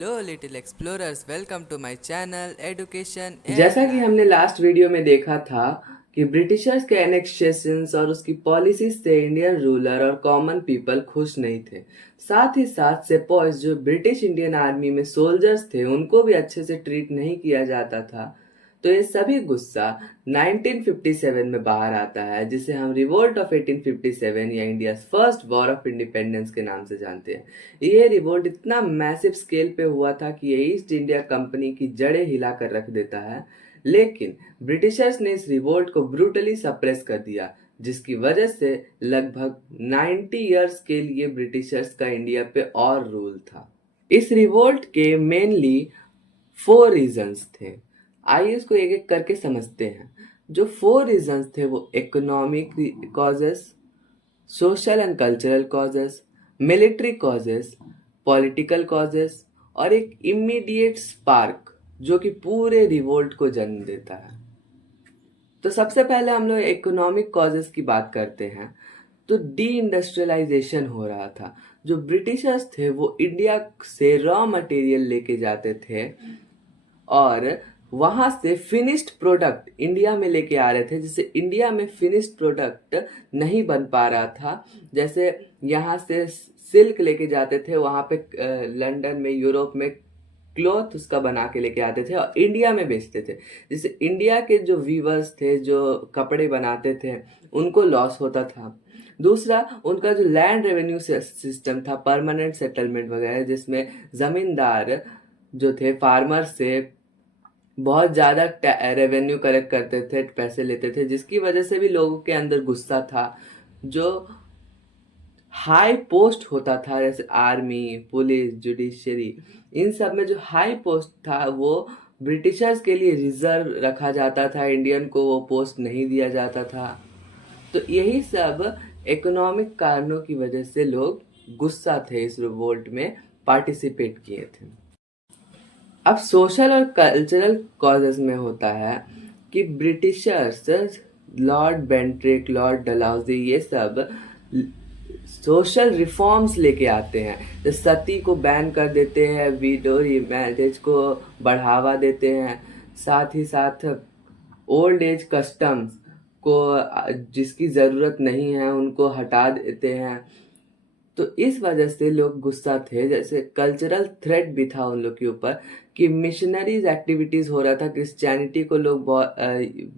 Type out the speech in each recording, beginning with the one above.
Hello little explorers, welcome to my channel Education and जैसा कि Life। हमने last video में देखा था कि ब्रिटिशर्स के एनेक्सेशंस और उसकी पॉलिसीज से इंडियन रूलर और कॉमन पीपल खुश नहीं थे। साथ ही साथ सेपॉयज जो ब्रिटिश इंडियन आर्मी में सोल्जर्स थे उनको भी अच्छे से ट्रीट नहीं किया जाता था। तो ये सभी गुस्सा 1957 में बाहर आता है, जिसे हम रिवोल्ट ऑफ 1857 या India first war of independence के नाम से जानते हैं। ये रिवोल्ट इतना मैसिव स्केल पे हुआ था कि ये ईस्ट इंडिया कंपनी की जड़ें हिला कर रख देता है। लेकिन ब्रिटिशर्स ने इस रिवोल्ट को ब्रूटली सप्रेस कर दिया, जिसकी वजह से लगभग 90 इयर्स के लिए ब्रिटिशर्स का इंडिया पे और रूल था। इस रिवोल्ट के मेनली 4 रीजंस थे। आइए इसको एक एक करके समझते हैं। जो 4 रीजंस थे वो economic causes, social and cultural causes, military causes, political causes और एक इमीडिएट स्पार्क जो कि पूरे रिवोल्ट को जन्म देता है। तो सबसे पहले हम लोग इकोनॉमिक कॉजेस की बात करते हैं। तो डी इंडस्ट्रियलाइजेशन हो रहा था। जो ब्रिटिशर्स थे वो इंडिया से रॉ मटेरियल लेके जाते थे और वहां से फिनिश्ड प्रोडक्ट इंडिया में लेके आ रहे थे, जिससे इंडिया में फिनिश्ड प्रोडक्ट नहीं बन पा रहा था। जैसे यहाँ से सिल्क लेके जाते थे, वहां पे लंदन में, यूरोप में क्लॉथ उसका बना के लेके आते थे और इंडिया में बेचते थे। जिससे इंडिया के जो वीवर्स थे, जो कपड़े बनाते थे, उनको लॉस होता था। दूसरा, उनका जो लैंड रेवेन्यू सिस्टम था, परमानेंट सेटलमेंट वगैरह, जिसमें जमींदार जो थे फार्मर से बहुत ज़्यादा रेवेन्यू कलेक्ट करते थे, पैसे लेते थे, जिसकी वजह से भी लोगों के अंदर गुस्सा था। जो हाई पोस्ट होता था, जैसे आर्मी, पुलिस, जुडिशरी, इन सब में जो हाई पोस्ट था वो ब्रिटिशर्स के लिए रिजर्व रखा जाता था, इंडियन को वो पोस्ट नहीं दिया जाता था। तो यही सब इकोनॉमिक कारणों की वजह से लोग गुस्सा थे, इस रिवोल्ट में पार्टिसिपेट किए थे। अब सोशल और कल्चरल कॉजेज में होता है कि ब्रिटिशर्स, लॉर्ड बेंट्रिक, लॉर्ड डलहौजी, ये सब सोशल रिफॉर्म्स लेके आते हैं। जैसे सती को बैन कर देते हैं, विडो मैरिज को बढ़ावा देते हैं। साथ ही साथ ओल्ड एज कस्टम्स को, जिसकी ज़रूरत नहीं है, उनको हटा देते हैं। तो इस वजह से लोग गुस्सा थे। जैसे कल्चरल थ्रेट भी था उन लोग के ऊपर कि मिशनरीज एक्टिविटीज हो रहा था, क्रिश्चियनिटी को लोग बहुत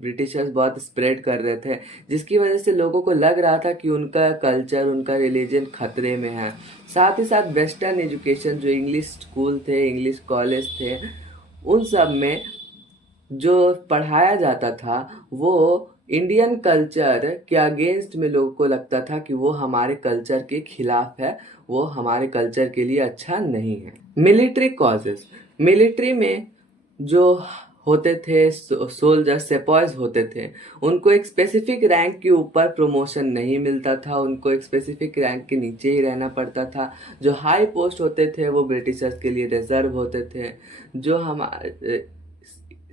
ब्रिटिशर्स बहुत स्प्रेड कर रहे थे, जिसकी वजह से लोगों को लग रहा था कि उनका कल्चर, उनका रिलीजन खतरे में है। साथ ही साथ वेस्टर्न एजुकेशन, जो इंग्लिश स्कूल थे, इंग्लिश कॉलेज थे, उन सब में जो पढ़ाया जाता था वो इंडियन कल्चर के अगेंस्ट में लोगों को लगता था कि वो हमारे कल्चर के खिलाफ है, वो हमारे कल्चर के लिए अच्छा नहीं है। मिलिट्री कॉजेस, मिलिट्री में जो होते थे सोल्जर, सेपॉयज होते थे, उनको एक स्पेसिफिक रैंक के ऊपर प्रमोशन नहीं मिलता था, उनको एक स्पेसिफिक रैंक के नीचे ही रहना पड़ता था। जो हाई पोस्ट होते थे वो ब्रिटिशर्स के लिए रिजर्व होते थे। जो हमारे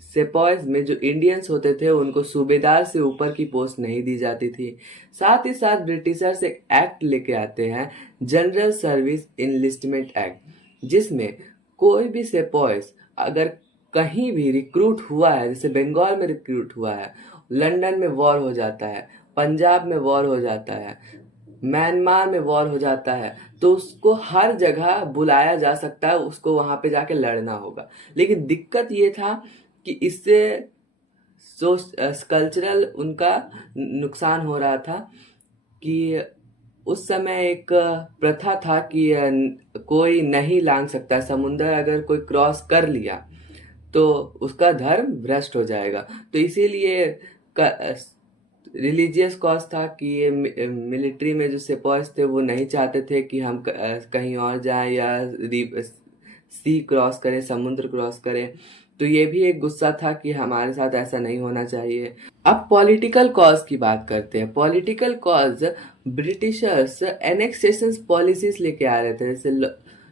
सेपॉयज में जो इंडियंस होते थे उनको सूबेदार से ऊपर की पोस्ट नहीं दी जाती थी। साथ ही साथ ब्रिटिशर्स एक एक्ट लेके आते हैं, जनरल सर्विस इनलिस्टमेंट एक्ट, जिसमें कोई भी सेपॉयज अगर कहीं भी रिक्रूट हुआ है, जैसे बंगाल में रिक्रूट हुआ है, लंदन में वॉर हो जाता है, पंजाब में वॉर हो जाता है, म्यांमार में वॉर हो जाता है, तो उसको हर जगह बुलाया जा सकता है, उसको वहां पे जाके लड़ना होगा। लेकिन दिक्कत ये था कि इससे कल्चरल उनका नुकसान हो रहा था कि उस समय एक प्रथा था कि कोई नहीं लांग सकता समुंदर, अगर कोई क्रॉस कर लिया तो उसका धर्म भ्रष्ट हो जाएगा। तो इसीलिए रिलीजियस कॉज था कि ये मिलिट्री में जो सिपाहीज थे वो नहीं चाहते थे कि हम कहीं और जाएं या सी क्रॉस करें, समुद्र क्रॉस करें। तो ये भी एक गुस्सा था कि हमारे साथ ऐसा नहीं होना चाहिए। अब पॉलिटिकल कॉज की बात करते हैं। Political cause, Britishers annexation policies लेके आ रहे थे। जैसे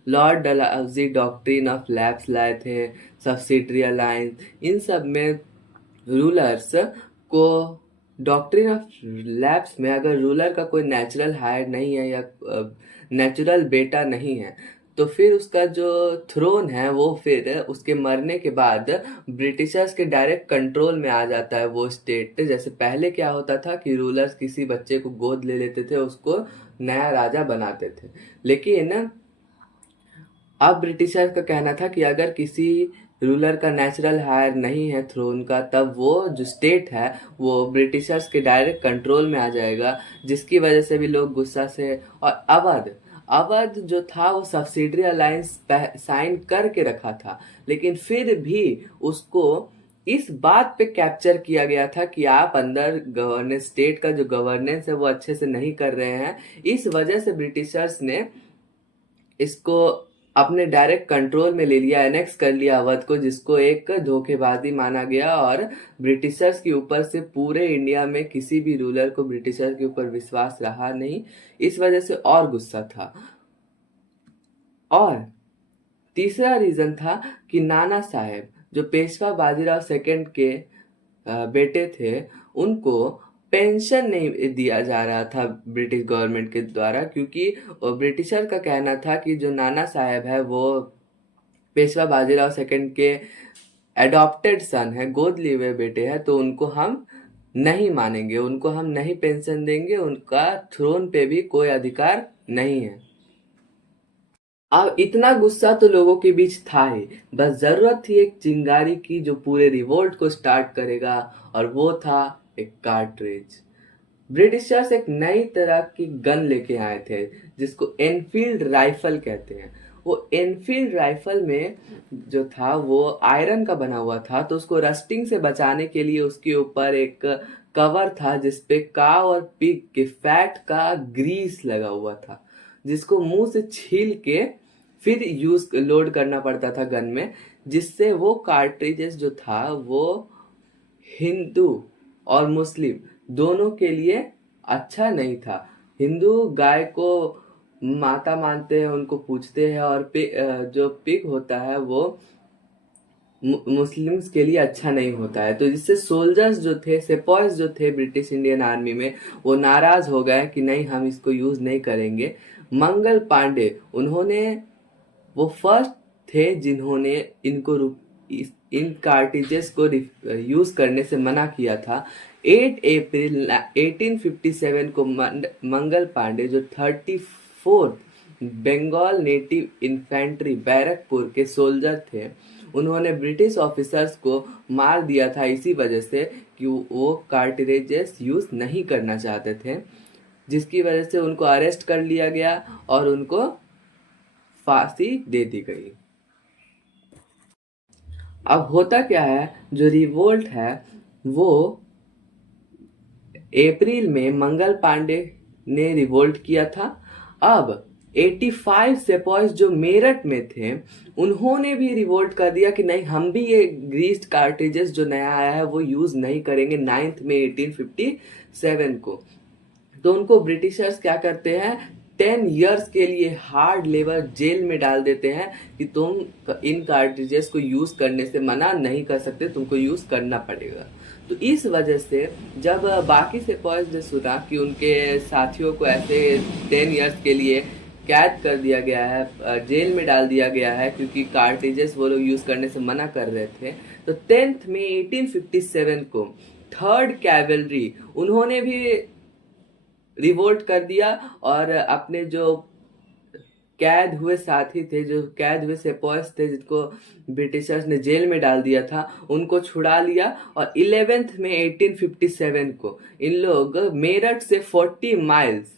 Lord Dalhousie doctrine of lapse लाए थे, सब्सिडरी अलायंस, इन सब में रूलर्स को, डॉक्ट्रिन ऑफ लैप्स में अगर रूलर का कोई नेचुरल हायर नहीं है या नेचुरल बेटा नहीं है, तो फिर उसका जो थ्रोन है वो फिर उसके मरने के बाद ब्रिटिशर्स के डायरेक्ट कंट्रोल में आ जाता है वो स्टेट। जैसे पहले क्या होता था कि रूलर्स किसी बच्चे को गोद ले लेते थे, उसको नया राजा बनाते थे, लेकिन अब ब्रिटिशर्स का कहना था कि अगर किसी रूलर का नेचुरल हायर नहीं है थ्रोन का, तब वो जो स्टेट है वो ब्रिटिशर्स के डायरेक्ट कंट्रोल में आ जाएगा, जिसकी वजह से भी लोग गुस्सा से। और अवध अवध जो था वो सब्सिडरी अलायंस साइन करके रखा था, लेकिन फिर भी उसको इस बात पे कैप्चर किया गया था कि आप अंदर गवर्नेंस, स्टेट का जो गवर्नेंस है वो अच्छे से नहीं कर रहे हैं। इस वजह से ब्रिटिशर्स ने इसको अपने डायरेक्ट कंट्रोल में ले लिया, एनेक्स कर लिया अवध को, जिसको एक धोखेबाजी माना गया। और ब्रिटिशर्स के ऊपर से पूरे इंडिया में किसी भी रूलर को ब्रिटिशर के ऊपर विश्वास रहा नहीं, इस वजह से और गुस्सा था। और तीसरा रीजन था कि नाना साहेब जो पेशवा बाजीराव सेकंड के बेटे थे, उनको पेंशन नहीं दिया जा रहा था ब्रिटिश गवर्नमेंट के द्वारा, क्योंकि ब्रिटिशर का कहना था कि जो नाना साहेब है वो पेशवा बाजीराव सेकंड के एडॉप्टेड सन है, गोद लिए हुए बेटे हैं, तो उनको हम नहीं मानेंगे, उनको हम नहीं पेंशन देंगे, उनका थ्रोन पे भी कोई अधिकार नहीं है। अब इतना गुस्सा तो लोगों के बीच था ही, बस जरूरत थी एक चिंगारी की जो पूरे रिवोल्ट को स्टार्ट करेगा, और वो था एक कार्ट्रिज। ब्रिटिशर्स एक नई तरह की गन लेके आए थे जिसको एनफील्ड राइफल कहते हैं। वो एनफील्ड राइफल में जो था वो आयरन का बना हुआ था, तो उसको रस्टिंग से बचाने के लिए उसके ऊपर एक कवर था जिसपे काव और पिग के फैट का ग्रीस लगा हुआ था, जिसको मुंह से छील के फिर यूज लोड करना पड़ता था गन में, जिससे वो कार्ट्रिजेस जो था वो हिंदू और मुस्लिम दोनों के लिए अच्छा नहीं था। हिंदू गाय को माता मानते हैं, उनको पूजते हैं, और जो पिग होता है वो मुस्लिम्स के लिए अच्छा नहीं होता है। तो जिससे सोल्जर्स जो थे, सेपॉयज जो थे ब्रिटिश इंडियन आर्मी में, वो नाराज हो गए कि नहीं, हम इसको यूज नहीं करेंगे। मंगल पांडे, उन्होंने वो फर्स्ट थे जिन्होंने इन कार्टिजेस को यूज करने से मना किया था। 8 अप्रैल 1857 को मंगल पांडे जो 34th Bengal native infantry Barrackpore के सोल्जर थे, उन्होंने ब्रिटिश ऑफिसर्स को मार दिया था इसी वजह से कि वो कार्टिजेस यूज नहीं करना चाहते थे, जिसकी वजह से उनको अरेस्ट कर लिया गया और उनको फांसी दे दी गई। अब होता क्या है, जो रिवोल्ट है वो अप्रैल में मंगल पांडे ने रिवोल्ट किया था। अब 85 सेपॉयज जो मेरठ में थे, उन्होंने भी रिवोल्ट कर दिया कि नहीं, हम भी ये ग्रीस्ड कार्ट्रिजेस जो नया आया है वो यूज नहीं करेंगे 9 मई 1857 को। तो उनको ब्रिटिशर्स क्या करते हैं, 10 इयर्स के लिए हार्ड लेबर जेल में डाल देते हैं कि तुम इन कार्ट्रिजेस को यूज करने से मना नहीं कर सकते, तुमको यूज करना पड़ेगा। तो इस वजह से जब बाकी सिपाहीज ने सुना कि उनके साथियों को ऐसे 10 इयर्स के लिए कैद कर दिया गया है, जेल में डाल दिया गया है क्योंकि कार्ट्रिजेस वो लोग यूज करने से मना कर रहे थे, तो 10 मई 1857 को 3rd कैवलरी उन्होंने भी रिवोल्ट कर दिया और अपने जो कैद हुए साथी थे, जो कैद हुए सिपाही थे जिनको ब्रिटिशर्स ने जेल में डाल दिया था, उनको छुड़ा लिया। और 11 मई 1857 को इन लोग मेरठ से 40 माइल्स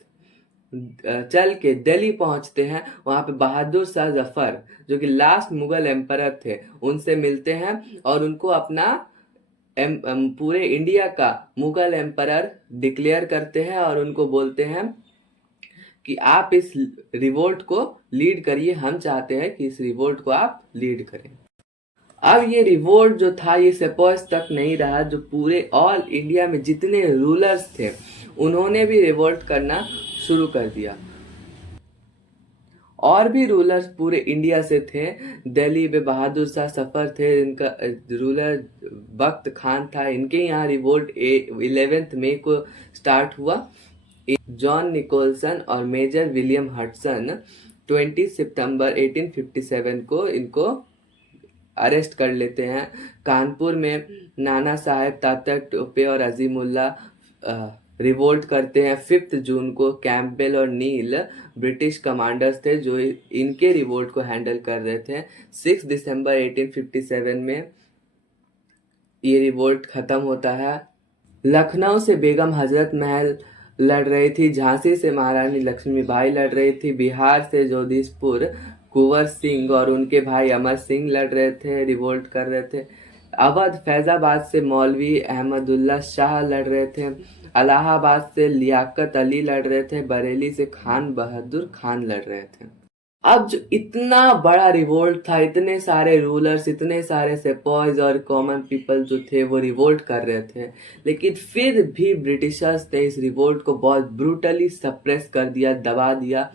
चल के दिल्ली पहुंचते हैं। वहां पे बहादुर शाह जफर जो कि लास्ट मुगल एम्परर थे, उनसे मिलते हैं और उनको अपना पूरे इंडिया का मुगल एम्परर डिक्लेयर करते हैं और उनको बोलते हैं कि आप इस रिवोल्ट को लीड करिए, हम चाहते हैं कि इस रिवोल्ट को आप लीड करें। अब ये रिवोल्ट जो था ये सेपॉयज तक नहीं रहा, जो पूरे ऑल इंडिया में जितने रूलर्स थे उन्होंने भी रिवोल्ट करना शुरू कर दिया। और भी रूलर्स पूरे इंडिया से थे। दिल्ली में बहादुर शाह जफर थे, इनका रूलर बख्त खान था, इनके यहाँ रिवोल्ट 11 मई को स्टार्ट हुआ। जॉन निकोलसन और मेजर विलियम हडसन 20 सितंबर 1857 को इनको अरेस्ट कर लेते हैं। कानपुर में नाना साहेब, तात्या टोपे और अजीमुल्ला रिवोल्ट करते हैं। 5 जून को कैंपबेल और नील ब्रिटिश कमांडर्स थे जो इनके रिवोल्ट को हैंडल कर रहे थे। 6 दिसंबर 1857 में ये रिवोल्ट खत्म होता है। लखनऊ से बेगम हजरत महल लड़ रही थी, झांसी से महारानी लक्ष्मीबाई लड़ रही थी, बिहार से जोधपुर कुंवर सिंह और उनके भाई अमर सिंह लड़ रहे थे, रिवोल्ट कर रहे थे। अवध फैजाबाद से मौलवी अहमदुल्ला शाह लड़ रहे थे, इलाहाबाद से लियाकत अली लड़ रहे थे, बरेली से खान बहादुर खान लड़ रहे थे। अब जो इतना बड़ा रिवोल्ट था, इतने सारे रूलर्स, इतने सारे सेपॉयज और कॉमन पीपल जो थे वो रिवोल्ट कर रहे थे, लेकिन फिर भी ब्रिटिशर्स ने इस रिवोल्ट को बहुत ब्रूटली सप्रेस कर दिया, दबा दिया।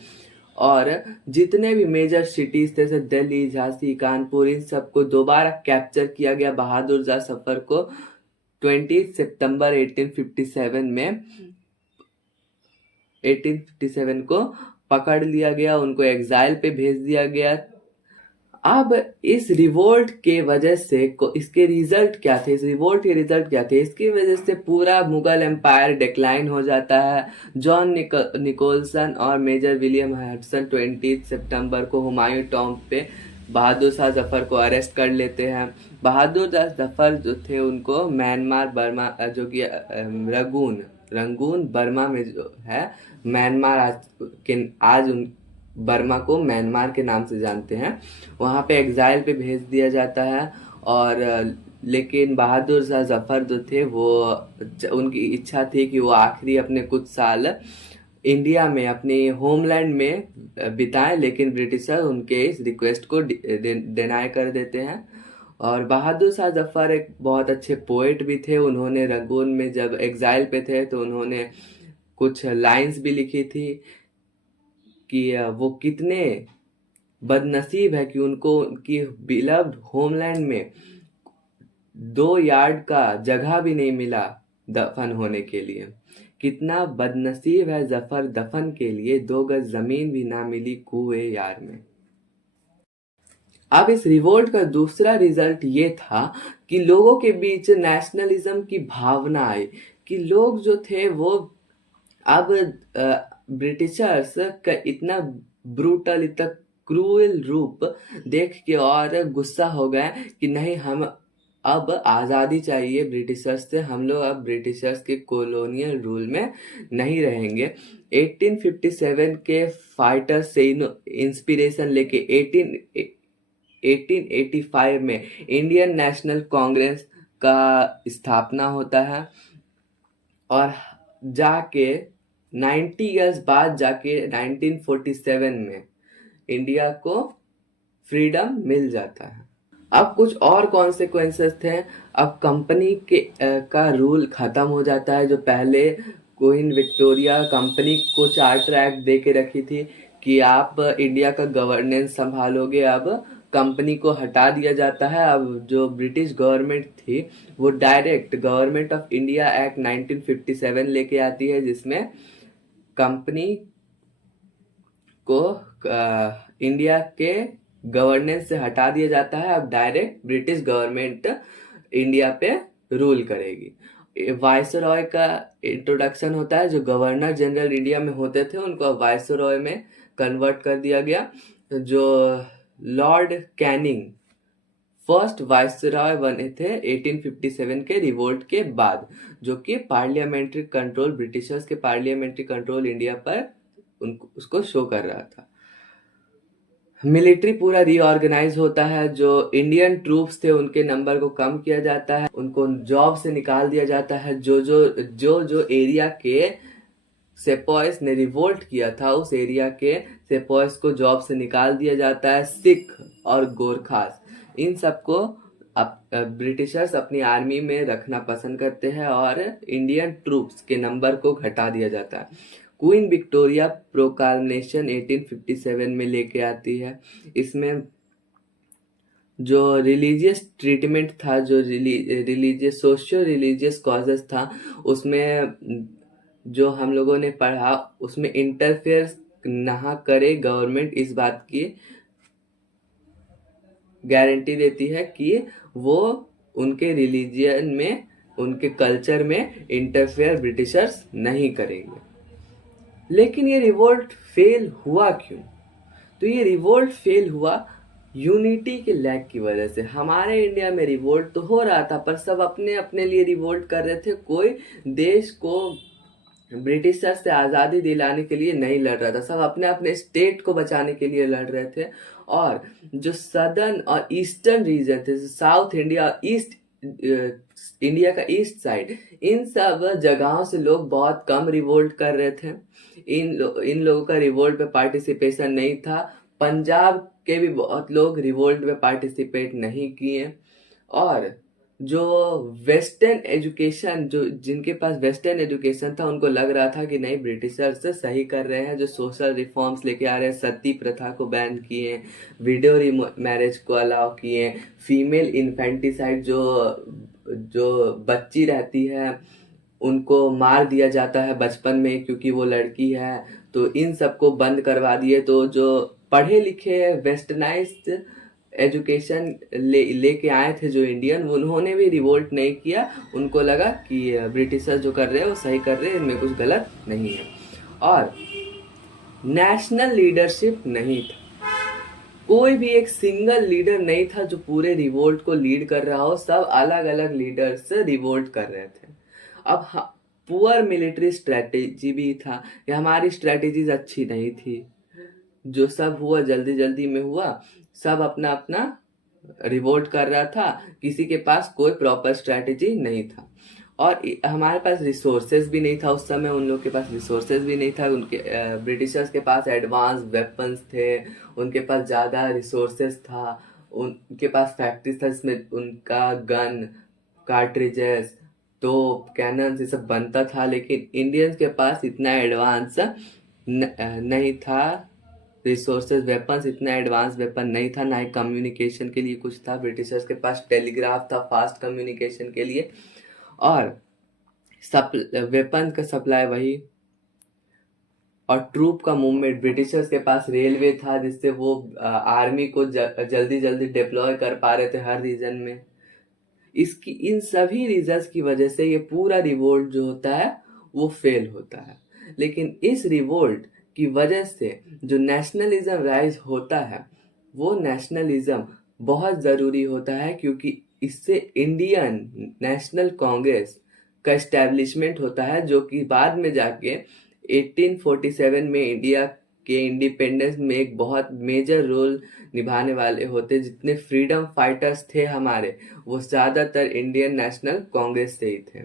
और जितने भी मेजर सिटीज थे, जैसे दिल्ली, झांसी, कानपुर, इन सबको दोबारा कैप्चर किया गया बहादुर शाह जफर को 20 सितंबर 1857 को पकड़ लिया गया, उनको एग्जाइल पे भेज दिया गया। अब इस रिवोल्ट के वजह से इसके रिजल्ट क्या थे, इस रिवोल्ट के रिजल्ट क्या थे? इसकी वजह से पूरा मुगल एम्पायर डिक्लाइन हो जाता है। जॉन निकोलसन और मेजर विलियम हडसन 20 सितंबर को हुमायूं टॉम्ब पे बहादुर शाह जफर को अरेस्ट कर लेते हैं। बहादुर शाह जफर जो थे उनको म्यांमार बर्मा, जो कि रंगून बर्मा में जो है, म्यांमार आज बर्मा को म्यांमार के नाम से जानते हैं, वहाँ पे एग्जाइल पे भेज दिया जाता है। और लेकिन बहादुर शाह जफर जो थे वो, उनकी इच्छा थी कि वो आखिरी अपने कुछ साल इंडिया में, अपनी होमलैंड में बिताएं, लेकिन ब्रिटिशर उनके इस रिक्वेस्ट को डिनाई कर देते हैं। और बहादुर शाह जफर एक बहुत अच्छे पोएट भी थे। उन्होंने रंगून में जब एग्जाइल पे थे तो उन्होंने कुछ लाइंस भी लिखी थी कि वो कितने बदनसीब है कि उनको उनकी बिलव्ड होमलैंड में 2 यार्ड का जगह भी नहीं मिला दफन होने के लिए। कितना बदनसीब है जफर, दफन के लिए 2 गज जमीन भी ना मिली कुएं यार में। अब इस रिवोल्ट का दूसरा रिजल्ट ये था कि लोगों के बीच नेशनलिज्म की भावना आई, कि लोग जो थे वो अब ब्रिटिशर्स का इतना ब्रूटल, इतना क्रूएल रूप देख के और गुस्सा हो गए कि नहीं, हम अब आज़ादी चाहिए ब्रिटिशर्स से, हम लोग अब ब्रिटिशर्स के कॉलोनियल रूल में नहीं रहेंगे। 1857 के फाइटर्स से इंस्पिरेशन लेके 1885 में इंडियन नेशनल कांग्रेस का स्थापना होता है। और जाके 90 इयर्स बाद जाके 1947 में इंडिया को फ्रीडम मिल जाता है। अब कुछ और कॉन्सिक्वेंसेस थे। अब कंपनी के का रूल खत्म हो जाता है। जो पहले क्वीन विक्टोरिया कंपनी को चार्टर एक्ट दे के रखी थी कि आप इंडिया का गवर्नेंस संभालोगे, अब कंपनी को हटा दिया जाता है। अब जो ब्रिटिश गवर्नमेंट थी वो direct government of India act 1957 लेके आती है, जिसमें कंपनी को इंडिया के गवर्नेंस से हटा दिया जाता है। अब डायरेक्ट ब्रिटिश गवर्नमेंट इंडिया पे रूल करेगी। वायसरॉय का इंट्रोडक्शन होता है। जो गवर्नर जनरल इंडिया में होते थे उनको अब वायसरॉय में कन्वर्ट कर दिया गया। जो लॉर्ड कैनिंग फर्स्ट वायसरॉय बने थे 1857 के रिवोल्ट के बाद, जो कि पार्लियामेंट्री कंट्रोल, ब्रिटिशर्स के पार्लियामेंट्री कंट्रोल इंडिया पर उसको शो कर रहा था। मिलिट्री पूरा रीऑर्गेनाइज होता है। जो इंडियन ट्रूप्स थे उनके नंबर को कम किया जाता है, उनको जॉब से निकाल दिया जाता है। जो एरिया के सेपॉयस ने रिवोल्ट किया था उस एरिया के सेपॉयस को जॉब से निकाल दिया जाता है। सिख और गोरखास, इन सबको ब्रिटिशर्स अपनी आर्मी में रखना पसंद करते हैं और इंडियन ट्रूप्स के नंबर को घटा दिया जाता है। क्वीन विक्टोरिया प्रोक्लामेशन 1857 में लेके आती है। इसमें जो रिलीजियस ट्रीटमेंट था, जो रिलीजियस सोशियो रिलीजियस कॉजेस था, उसमें जो हम लोगों ने पढ़ा उसमें इंटरफेयर ना करे, गवर्नमेंट इस बात की गारंटी देती है कि वो उनके रिलीजियन में, उनके कल्चर में इंटरफेयर ब्रिटिशर्स नहीं करेंगे। लेकिन ये रिवोल्ट फेल हुआ क्यों? तो ये रिवोल्ट फेल हुआ यूनिटी के लैक की वजह से। हमारे इंडिया में रिवोल्ट तो हो रहा था, पर सब अपने अपने लिए रिवोल्ट कर रहे थे। कोई देश को ब्रिटिशर से आज़ादी दिलाने के लिए नहीं लड़ रहा था, सब अपने अपने स्टेट को बचाने के लिए लड़ रहे थे। और जो सदर्न और ईस्टर्न रीजन थे, साउथ इंडिया और ईस्ट इंडिया का ईस्ट साइड, इन सब जगहों से लोग बहुत कम रिवोल्ट कर रहे थे। इन लोगों का रिवोल्ट पे पार्टिसिपेशन नहीं था। पंजाब के भी बहुत लोग रिवोल्ट में पार्टिसिपेट नहीं किए। और जो वेस्टर्न एजुकेशन, जो जिनके पास वेस्टर्न एजुकेशन था, उनको लग रहा था कि नहीं, ब्रिटिशर्स सही कर रहे हैं, जो सोशल रिफॉर्म्स लेके आ रहे हैं, सती प्रथा को बैन किए, विडो मैरिज को अलाउ किए, फीमेल इन्फेंटिसाइड, जो बच्ची रहती है उनको मार दिया जाता है बचपन में क्योंकि वो लड़की है, तो इन सबको बंद करवा दिए। तो जो पढ़े लिखे वेस्टर्नाइज्ड एजुकेशन लेके आए थे जो इंडियन, उन्होंने भी रिवोल्ट नहीं किया। उनको लगा कि ब्रिटिशर्स जो कर रहे हैं वो सही कर रहे हैं, इनमें कुछ गलत नहीं है। और नेशनल लीडरशिप नहीं था, कोई भी एक सिंगल लीडर नहीं था जो पूरे रिवोल्ट को लीड कर रहा हो। सब अलग अलग लीडर्स रिवोल्ट कर रहे थे। अब पुअर मिलिट्री स्ट्रेटेजी भी था, या हमारी स्ट्रेटेजीज अच्छी नहीं थी। जो सब हुआ जल्दी जल्दी में हुआ, सब अपना अपना रिवोल्ट कर रहा था, किसी के पास कोई प्रॉपर स्ट्रेटेजी नहीं था। और हमारे पास रिसोर्सेज भी नहीं था उस समय, उन लोग के पास रिसोर्सेज भी नहीं था। उनके ब्रिटिशर्स के पास एडवांस वेपन्स थे, उनके पास ज़्यादा रिसोर्सेज था, उनके पास फैक्ट्रीज था जिसमें उनका गन, कार्ट्रिजेस, तो कैनन ये सब बनता था। लेकिन इंडियंस के पास इतना एडवांस नहीं था रिसोर्सेज, वेपन्स, इतना एडवांस वेपन नहीं था, ना ही कम्युनिकेशन के लिए कुछ था। ब्रिटिशर्स के पास टेलीग्राफ था फास्ट कम्युनिकेशन के लिए, और वेपन का सप्लाई वही, और ट्रूप का मूवमेंट। ब्रिटिशर्स के पास रेलवे था जिससे वो आर्मी को जल्दी जल्दी डिप्लॉय कर पा रहे थे हर रीजन में। इन सभी रीजंस की वजह से ये पूरा रिवोल्ट जो होता है वो फेल होता है। लेकिन इस रिवोल्ट की वजह से जो नेशनलिज्म राइज होता है, वो नेशनलिज्म बहुत ज़रूरी होता है, क्योंकि इससे इंडियन नेशनल कांग्रेस का इस्टेब्लिशमेंट होता है, जो कि बाद में जाके 1847 में इंडिया के इंडिपेंडेंस में एक बहुत मेजर रोल निभाने वाले होते। जितने फ्रीडम फाइटर्स थे हमारे, वो ज़्यादातर इंडियन नेशनल कांग्रेस से ही थे।